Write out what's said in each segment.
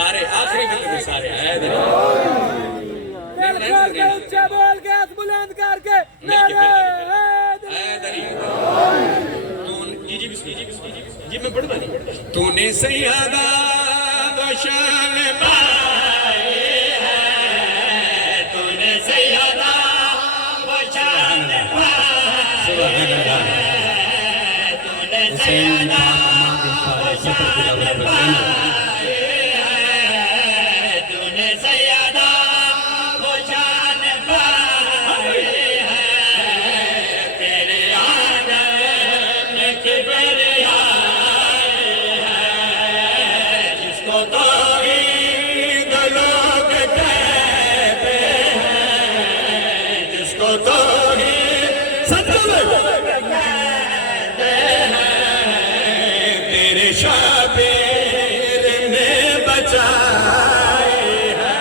सारे आखिरी बंदे में सारे आए थे ऊंचे बोल के हाथ बुलंद करके जी मैं पढ़ता नहीं तूने सैयदा वो शान पाई है तूने सैयदा वो शान पाई है तूने सैयदा वो शान पाई है तूने सैयदा वो शान पाई है तेरे आदम में किबरिया तेरे शाबीर ने बचाए है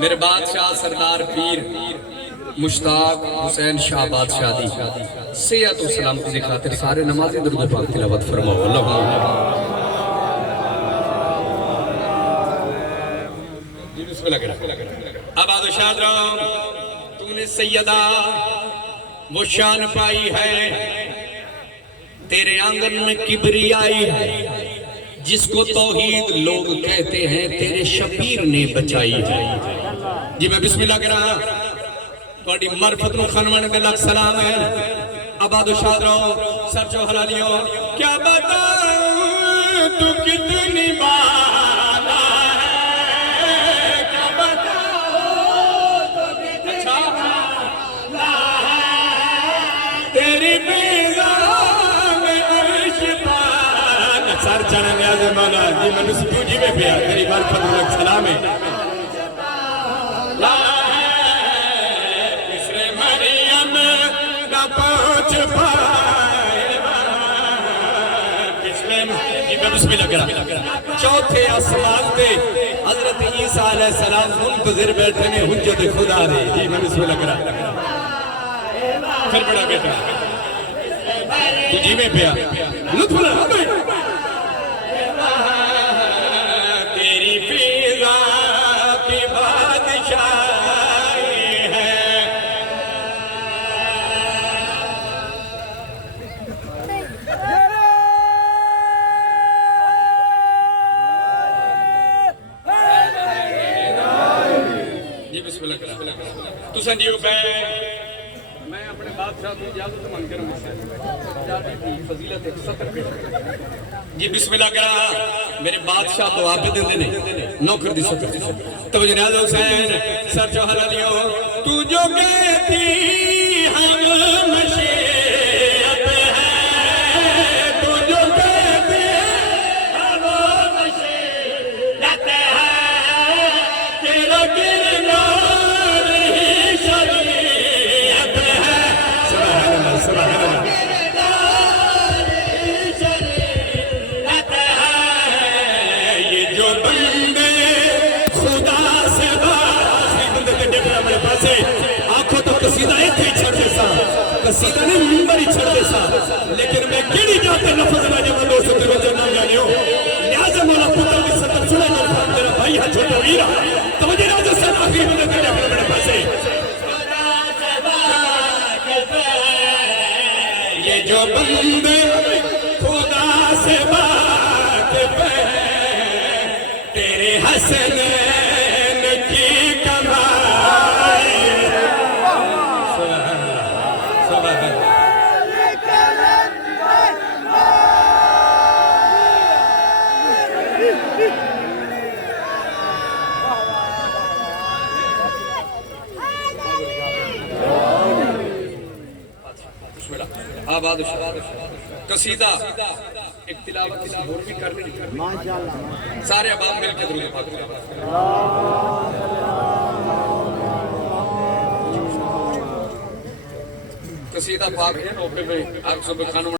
मेरे बादशाह सरदार पीर मुश्ताक हुसैन शाह बादशाह दी सेहत और सलामती की खातिर सारे नमाज़ी दुरूद पाक तिलावत फरमाओ अल्लाहुम्मा अब बादशाह तूने सैयदा वो शान पाई है तेरे आंगन में किबरियाई है जिसको तौहीद लोग कहते हैं तेरे शबीर ने बचाई है जी मैं बिस्मिल्लाह कह रहा थोड़ी मरफत नु खनवन दे लख सलाम है आबाद शाद रहो सर जो हलालियो क्या बताऊं तू कितनी बाला है क्या बताऊं तू कितनी बाला है तेरी बेजा में अर्श पार सर चढ़ न्याज़ मौला जी मैं जी में पिया तेरी मरफत नु लख सलाम है चौथे आसमान पे हजरत ईसा अलैहिस्सलाम मुंतजिर बैठे ने हुज्जत खुदा दे जी मैं बिस्मिल्लाह करा फिर बड़ा बेटा तू जी में पिया लुत्फ ला तेरी फिजा की बादशाही है तू संजीव मैं अपने बादशाह की इजाजत मांग कर फजीलत 70 जी बिस्मिल्लाह करा मेरे बादशाह तो आप देंदे ने नौकर दी 70 तो जनाब हुसैन सर जो हलालियो तू जो कहती हम मशीअत है तू जो कहती हम मशीअत है तेरा गिरना कसीदा ने मिंबर ही छड़ देसा लेकिन मैं केड़ी जाते लफ्ज में जब दोस्त तवज्जो ना जानियो न्याज़ मौला पुत्र की सतर सुने ना तेरा भाई है छोटा वीरा तवज्जो ना जैसे आखिरी बंदे के अपने पासे ये जो बंदे खुदा से बात पे तेरे हसन की कमाई आबाद कसीदा एक तिलावत किसी और भी करनी माशाअल्लाह सारे अबाब मिलकर दुरूद पाक कसीदा पाक है मौके पे आप सब खानों